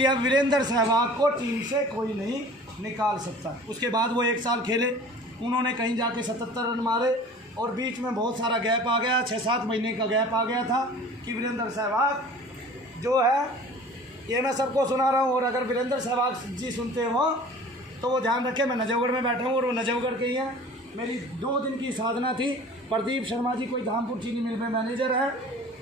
कि अब वीरेंद्र सहवाग को टीम से कोई नहीं निकाल सकता। उसके बाद वो 1 साल खेले, उन्होंने कहीं जाके 77 रन मारे और बीच में बहुत सारा गैप आ गया, 6-7 महीने का गैप आ गया था कि वीरेंद्र सहवाग जो है, ये मैं सबको सुना रहा हूँ और अगर वीरेंद्र सहवाग जी सुनते हो तो वो ध्यान रखें, मैं नजफगढ़ में बैठा हूँ और वो नजफगढ़ के ही हैं। मेरी 2 दिन की साधना थी, प्रदीप शर्मा जी कोई धामपुर चीनी मिल में मैनेजर है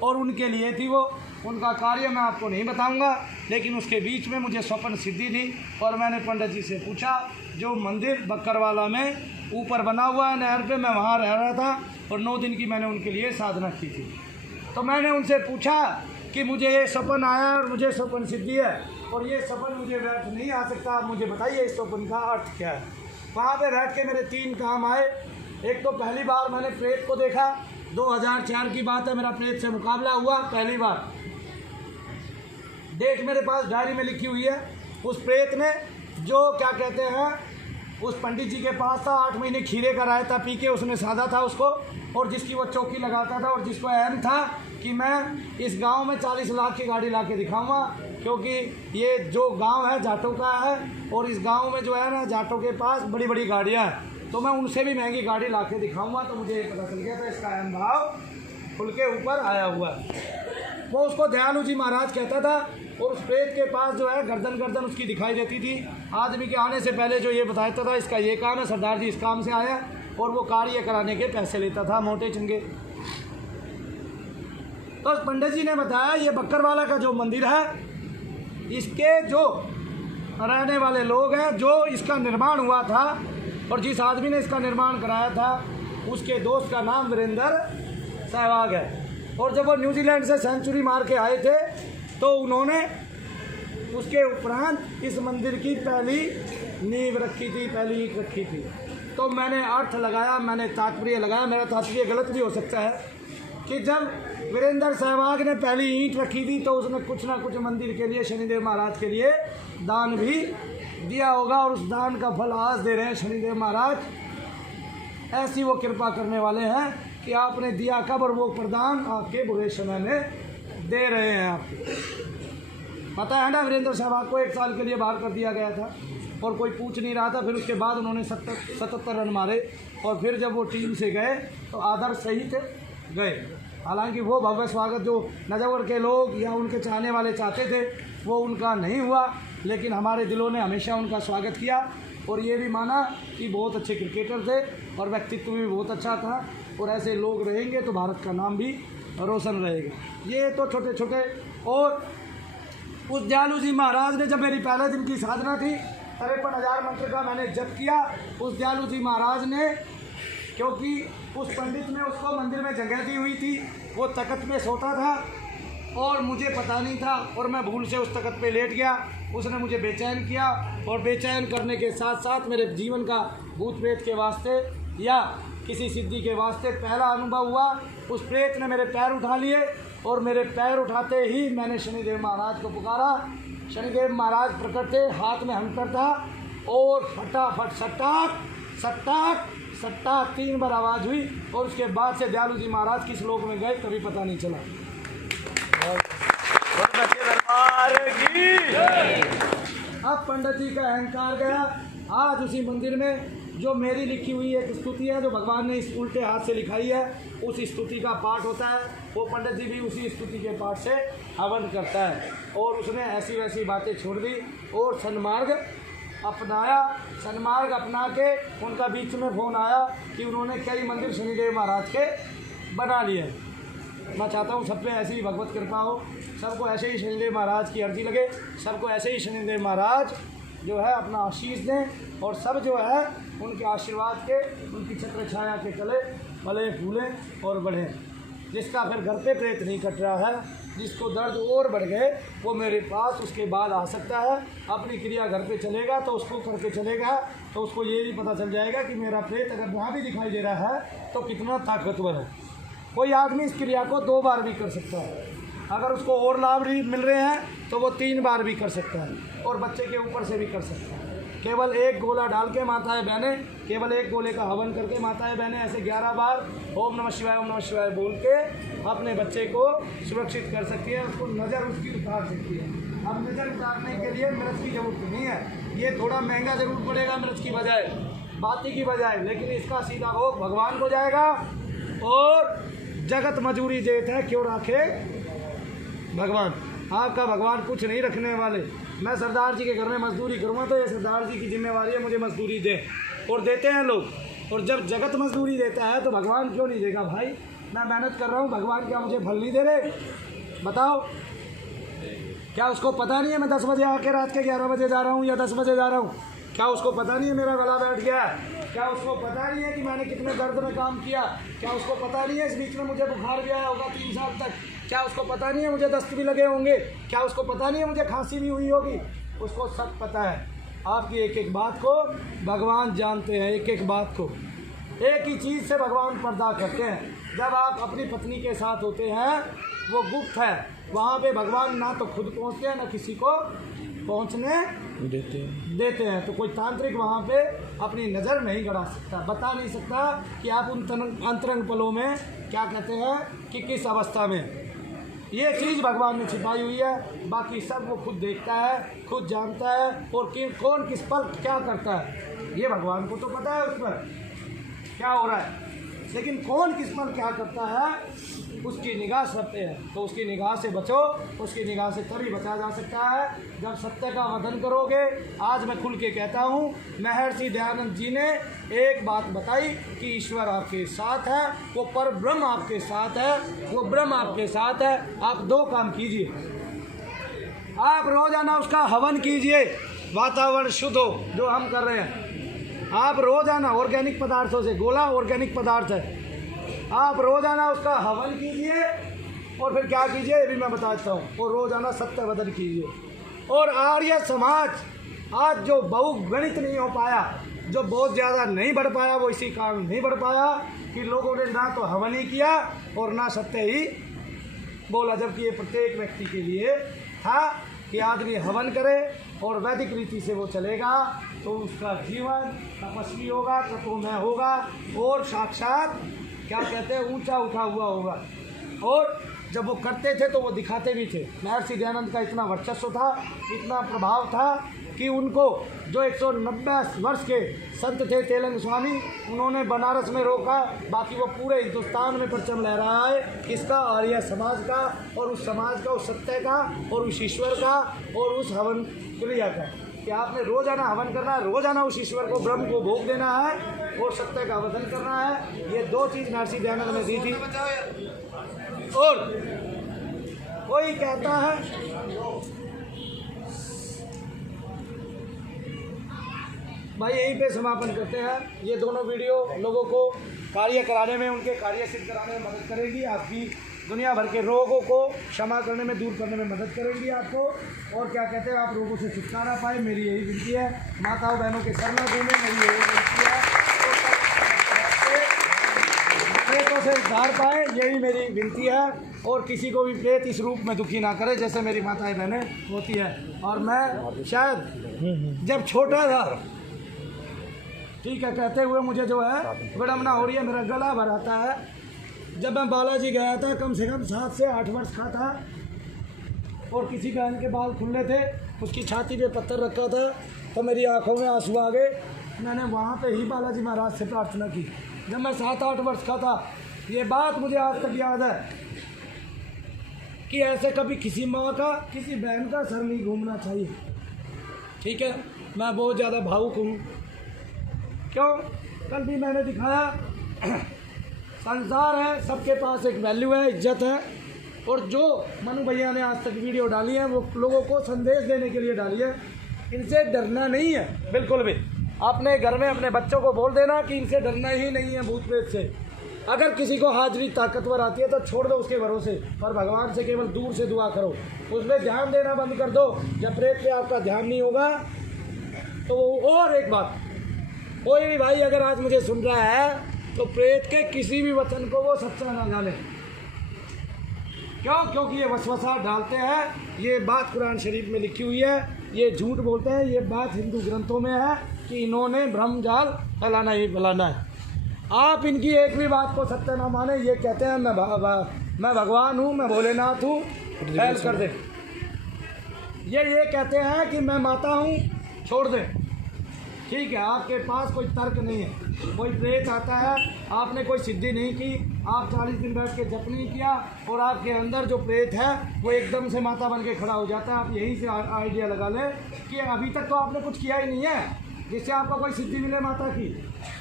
और उनके लिए थी वो, उनका कार्य मैं आपको नहीं बताऊंगा, लेकिन उसके बीच में मुझे स्वप्न सिद्धि थी और मैंने पंडित जी से पूछा, जो मंदिर बक्करवाला में ऊपर बना हुआ है नहर पे, मैं वहाँ रह रहा था और 9 दिन की मैंने उनके लिए साधना की थी। तो मैंने उनसे पूछा कि मुझे ये सपन आया और मुझे स्वप्न सिद्धि है और ये सपन मुझे व्यर्थ नहीं आ सकता, आप मुझे बताइए इस सपन का अर्थ क्या है। वहाँ पे बैठ के मेरे 3 काम आए। एक तो पहली बार मैंने प्रेत को देखा, 2004 की बात है, मेरा प्रेत से मुकाबला हुआ पहली बार। डेट मेरे पास डायरी में लिखी हुई है। उस प्रेत ने जो क्या कहते हैं, उस पंडित जी के पास था, 8 महीने खीरे का रायता पी के उसने साधा था उसको, और जिसकी वो चौकी लगाता था और जिसको अहम था कि मैं इस गांव में 40 लाख की गाड़ी ला के दिखाऊँगा, क्योंकि ये जो गांव है जाटों का है और इस गांव में जो है ना जाटों के पास बड़ी बड़ी गाड़ियाँ हैं, तो मैं उनसे भी महंगी गाड़ी ला के दिखाऊँगा। तो मुझे पता चल गया था इसका अहम भाव खुल के ऊपर आया हुआ है। वो उसको दयालु जी महाराज कहता था और उस प्रेत के पास जो है गर्दन उसकी दिखाई देती थी। आदमी के आने से पहले जो ये बताता था इसका ये काम है, सरदार जी इस काम से आया, और वो कार्य कराने के पैसे लेता था मोटे चंगे। तो पंडित जी ने बताया ये बक्करवाला का जो मंदिर है, इसके जो रहने वाले लोग हैं, जो इसका निर्माण हुआ था और जिस आदमी ने इसका निर्माण कराया था, उसके दोस्त का नाम वीरेंद्र सहवाग है। और जब वो न्यूजीलैंड से सेंचुरी मार के आए थे तो उन्होंने उसके उपरांत इस मंदिर की पहली नींव रखी थी, पहली ईंट रखी थी। तो मैंने अर्थ लगाया, मैंने तात्पर्य लगाया, मेरा तात्पर्य गलत भी हो सकता है, कि जब वीरेंद्र सहवाग ने पहली ईंट रखी थी तो उसने कुछ ना कुछ मंदिर के लिए, शनिदेव महाराज के लिए दान भी दिया होगा और उस दान का फल आज दे रहे हैं शनिदेव महाराज। ऐसी वो कृपा करने वाले हैं कि आपने दिया कब और वो प्रदान आपके बुरे समय में दे रहे हैं आपको। पता है ना, वीरेंद्र सहवाग को 1 साल के लिए बाहर कर दिया गया था और कोई पूछ नहीं रहा था। फिर उसके बाद उन्होंने 77 रन मारे और फिर जब वो टीम से गए तो आदर्श सहित गए। हालांकि वो भव्य स्वागत जो नजफगढ़ के लोग या उनके चाहने वाले चाहते थे वो उनका नहीं हुआ, लेकिन हमारे दिलों ने हमेशा उनका स्वागत किया और ये भी माना कि बहुत अच्छे क्रिकेटर थे और व्यक्तित्व भी बहुत अच्छा था और ऐसे लोग रहेंगे तो भारत का नाम भी रोशन रहेगा। ये तो छोटे छोटे। और उस दयालु जी महाराज ने, जब मेरी पहले दिन की साधना थी, 53,000 मंत्र का मैंने जप किया। उस दयालु जी महाराज ने, क्योंकि उस पंडित ने उसको मंदिर में जगह दी हुई थी, वो तख्त में सोता था और मुझे पता नहीं था और मैं भूल से उस तख्त पे लेट गया। उसने मुझे बेचैन किया और बेचैन करने के साथ साथ मेरे जीवन का भूत प्रेत के वास्ते या किसी सिद्धि के वास्ते पहला अनुभव हुआ। उस प्रेत ने मेरे पैर उठा लिए और मेरे पैर उठाते ही मैंने शनिदेव महाराज को पुकारा। शनिदेव महाराज प्रकट थे, हाथ में हंकर था और फटाफट सटाक सटाक सटाक 3 बार आवाज़ हुई और उसके बाद से दयालु जी महाराज किस लोक में गए कभी पता नहीं चला। अब पंडित जी का अहंकार गया। आज उसी मंदिर में जो मेरी लिखी हुई एक स्तुति है, जो भगवान ने इस उल्टे हाथ से लिखाई है, उस स्तुति का पाठ होता है। वो पंडित जी भी उसी स्तुति के पाठ से हवन करता है और उसने ऐसी वैसी बातें छोड़ दी और सन्मार्ग अपनाया। सन्मार्ग अपना के उनका बीच में फ़ोन आया कि उन्होंने कई मंदिर शनिदेव महाराज के बना लिए। मैं चाहता हूँ सब पे ऐसी ही भगवत कृपा हो, सबको ऐसे ही शनिदेव महाराज की अर्जी लगे, सबको ऐसे ही शनिदेव महाराज जो है अपना आशीष दें और सब जो है उनके आशीर्वाद के, उनकी छत्र छाया के तले फले फूलें और बढ़ें। जिसका फिर घर पे प्रेत नहीं कट रहा है, जिसको दर्द और बढ़ गए, वो मेरे पास उसके बाद आ सकता है। अपनी क्रिया घर पे चलेगा तो उसको करके चलेगा तो उसको ये भी पता चल जाएगा कि मेरा प्रेत अगर वहाँ भी दिखाई दे रहा है तो कितना ताकतवर है। कोई आदमी इस क्रिया को 2 बार भी कर सकता है, अगर उसको और लाभ मिल रहे हैं तो वो 3 बार भी कर सकता है और बच्चे के ऊपर से भी कर सकता है। केवल 1 गोला डाल के माताएं बहनें, केवल 1 गोले का हवन करके माताएं बहनें ऐसे 11 बार ओम नमः शिवाय बोल के अपने बच्चे को सुरक्षित कर सकती है, उसको नज़र उसकी उतार सकती है। अब नजर उतारने के लिए मिर्च की जरूरत नहीं है। ये थोड़ा महंगा जरूर पड़ेगा मिर्च की बजाय, बाती की बजाय, लेकिन इसका सीधा भोग भगवान को जाएगा। और जगत मजूरी देते हैं, क्यों रखे भगवान। आपका भगवान कुछ नहीं रखने वाले। मैं सरदार जी के घर में मजदूरी करूँगा तो ये सरदार जी की जिम्मेवारी है मुझे मजदूरी दे, और देते हैं लोग। और जब जगत मजदूरी देता है तो भगवान क्यों नहीं देगा भाई। मैं मेहनत कर रहा हूँ, भगवान क्या मुझे फल नहीं दे रहे? बताओ, क्या उसको पता नहीं है मैं 10 बजे आके रात के 11 बजे जा रहा हूँ या 10 बजे जा रहा हूँ? क्या उसको पता नहीं है मेरा गला बैठ गया? क्या उसको पता नहीं है कि मैंने कितने दर्द में काम किया? क्या उसको पता नहीं है इस बीच में मुझे बुखार भी आया होगा 3 साल तक? क्या उसको पता नहीं है मुझे दस्त भी लगे होंगे? क्या उसको पता नहीं है मुझे खांसी भी हुई होगी? उसको सब पता है। आपकी एक एक बात को भगवान जानते हैं, एक एक बात को। एक ही चीज़ से भगवान पर्दा करते हैं। जब आप अपनी पत्नी के साथ होते हैं, वो गुप्त है, वहाँ पे भगवान ना तो खुद पहुँचते हैं ना किसी को पहुँचने देते हैं। तो कोई तांत्रिक वहाँ पे अपनी नज़र नहीं गड़ा सकता, बता नहीं सकता कि आप उन अंतरंग पलों में क्या कहते हैं कि किस अवस्था में। ये चीज़ भगवान ने छिपाई हुई है, बाकी सब वो खुद देखता है, खुद जानता है। और कौन किस पल क्या करता है ये भगवान को तो पता है उस पर क्या हो रहा है, लेकिन कौन किस पल क्या करता है उसकी निगाह सब पे है। तो उसकी निगाह से बचो, उसकी निगाह से तभी बचा जा सकता है जब सत्य का वदन करोगे। आज मैं खुल के कहता हूँ, महर्षि दयानंद जी ने एक बात बताई कि ईश्वर आपके साथ है, वो पर ब्रह्म आपके साथ है, वो ब्रह्म आपके साथ है। आप 2 काम कीजिए, आप रोजाना उसका हवन कीजिए, वातावरण शुद्ध हो जो हम कर रहे हैं। आप रोजाना ऑर्गेनिक पदार्थों से, गोला ऑर्गेनिक पदार्थ है, आप रोजाना उसका हवन कीजिए। और फिर क्या कीजिए ये भी मैं बताता हूँ, और रोजाना सत्य वदन कीजिए। और आर्य समाज आज जो बहुगणित नहीं हो पाया, जो बहुत ज़्यादा नहीं बढ़ पाया, वो इसी कारण नहीं बढ़ पाया कि लोगों ने ना तो हवन ही किया और ना सत्य ही बोला। जबकि ये प्रत्येक व्यक्ति के लिए था कि आदमी हवन करे और वैदिक रीति से वो चलेगा तो उसका जीवन तपस्वी होगा, तपोमय होगा और साक्षात क्या कहते हैं ऊंचा उठा हुआ होगा। और जब वो करते थे तो वो दिखाते भी थे। महर्षि दयानंद का इतना वर्चस्व था, इतना प्रभाव था कि उनको जो 190 वर्ष के संत थे तेलंग स्वामी, उन्होंने बनारस में रोका, बाकी वो पूरे हिंदुस्तान में परचम लहरा है किसका? आर्य समाज का, और उस समाज का, उस सत्य का, और उस ईश्वर का, और उस हवन क्रिया का कि आपने रोजाना हवन करना है, रोजाना उस ईश्वर को, ब्रह्म को भोग देना है और सत्य का वदन करना है। ये 2 चीज़ महर्षि दयानंद ने दी थी। और कोई कहता है भाई यहीं पे समापन करते हैं। ये दोनों वीडियो लोगों को कार्य कराने में, उनके कार्य सिद्ध कराने में मदद करेगी। आपकी दुनिया भर के रोगों को क्षमा करने में, दूर करने में मदद करेगी आपको। और क्या कहते हैं, आप रोगों से छुटकारा पाए, मेरी यही विनती है। माताओं बहनों के शरण में घूमें, मेरी यही विनती है। प्रेतों से उद्धार पाए, यही मेरी विनती है। और किसी को भी प्रेत इस रूप में दुखी ना करे जैसे मेरी माताएं बहनें होती है। और मैं शायद जब छोटा था, ठीक है, कहते हुए मुझे जो है विडम्बना हो रही है, मेरा गला भर आता है। जब मैं बालाजी गया था, कम से कम 7 से 8 वर्ष का था, और किसी बहन के बाल खुले थे, उसकी छाती पे पत्थर रखा था, तो मेरी आंखों में आंसू आ गए। मैंने वहाँ पे ही बालाजी महाराज से प्रार्थना की जब मैं 7-8 वर्ष का था। ये बात मुझे आज तक याद है कि ऐसे कभी किसी माँ का, किसी बहन का सर नहीं घूमना चाहिए। ठीक है, मैं बहुत ज़्यादा भावुक हूँ। क्यों? कल भी मैंने दिखाया संसार है, सबके पास एक वैल्यू है, इज्जत है। और जो मनु भैया ने आज तक वीडियो डाली है वो लोगों को संदेश देने के लिए डाली है। इनसे डरना नहीं है बिल्कुल भी। अपने घर में अपने बच्चों को बोल देना कि इनसे डरना ही नहीं है भूत प्रेत से। अगर किसी को हाजिरी ताकतवर आती है तो छोड़ दो उसके भरोसे, पर भगवान से केवल दूर से दुआ करो, उसमें ध्यान देना बंद कर दो। जब प्रेत पे आपका ध्यान नहीं होगा तो और एक बात, कोई भी भाई अगर आज मुझे सुन रहा है तो प्रेत के किसी भी वचन को वो सच्चा ना जाने। क्यों? क्योंकि ये वसवसा डालते हैं। ये बात कुरान शरीफ में लिखी हुई है, ये झूठ बोलते हैं। ये बात हिंदू ग्रंथों में है कि इन्होंने ब्रह्म जाल फैलाना ही फैलाना है। आप इनकी एक भी बात को सत्य ना माने। ये कहते हैं मैं भगवान हूँ, मैं भोलेनाथ हूँ, फैल कर दे। ये कहते हैं कि मैं माता हूँ, छोड़ दें। ठीक है, आपके पास कोई तर्क नहीं है। कोई प्रेत आता है, आपने कोई सिद्धि नहीं की, आप 40 दिन बैठ के जप नहीं किया और आपके अंदर जो प्रेत है वो एकदम से माता बन के खड़ा हो जाता है। आप यहीं से आइडिया लगा लें कि अभी तक तो आपने कुछ किया ही नहीं है जिससे आपको कोई सिद्धि मिले माता की,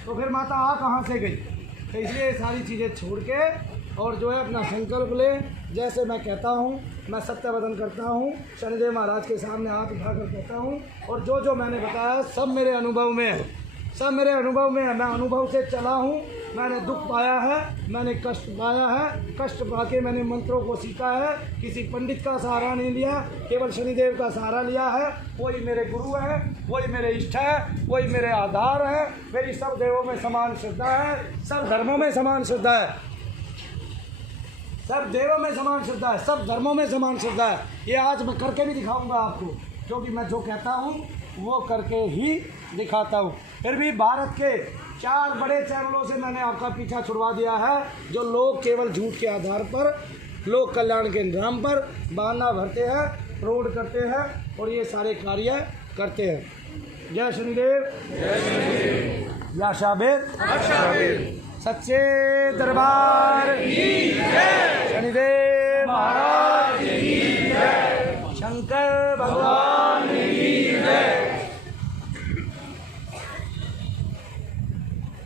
तो फिर माता आ कहाँ से गई। तो इसलिए ये सारी चीज़ें छोड़ के और जो है अपना संकल्प ले। जैसे मैं कहता हूँ, मैं सत्यवदन करता हूँ, शनिदेव महाराज के सामने हाथ उठाकर कहता हूँ, और जो जो मैंने बताया सब मेरे अनुभव में है, सब मेरे अनुभव में है। मैं अनुभव से चला हूँ, मैंने दुख पाया है, मैंने कष्ट पाया है, कष्ट पाके मैंने मंत्रों को सीखा है, किसी पंडित का सहारा नहीं लिया, केवल शनिदेव का सहारा लिया है। वही मेरे गुरु है, वही मेरे इष्ट है, वही मेरे आधार है। मेरी सब देवों में समान श्रद्धा है, सब धर्मों में समान श्रद्धा है, सब देवों में समान श्रद्धा है, सब धर्मों में समान श्रद्धा है। ये आज मैं करके भी दिखाऊंगा आपको, क्योंकि मैं जो कहता हूँ वो करके ही दिखाता हूँ। फिर भी भारत के 4 बड़े चैनलों से मैंने आपका पीछा छुड़वा दिया है, जो लोग केवल झूठ के आधार पर, लोक कल्याण के नाम पर बहाना भरते हैं, फ्रॉड करते हैं और ये सारे कार्य करते हैं। जय शनिदेव, जय शनिदेव, या शाबेर सच्चे दरबार की जय, शनिदेव महाराज की जय, शंकर भगवान की जय।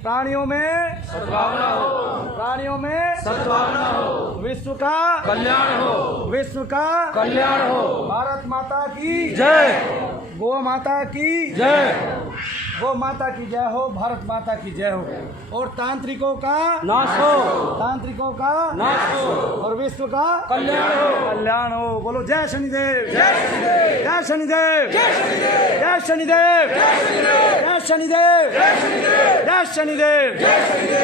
प्राणियों में सद्भावना हो, प्राणियों में सद्भावना हो, विश्व का कल्याण हो, विश्व का कल्याण हो। भारत माता की जय, गौ माता की जय, गौ माता की जय हो, भारत माता की जय हो। और तांत्रिकों का नाश हो, तांत्रिकों का नाश हो और विश्व का कल्याण हो, कल्याण हो। बोलो जय शनिदेव, जय शनिदेव, जय शनिदेव, जय शनिदेव, जय शनिदेव, जय शनिदेव, जय शनिदेव, जय शनिदेव, जय शनिदेव, जय शनिदेव।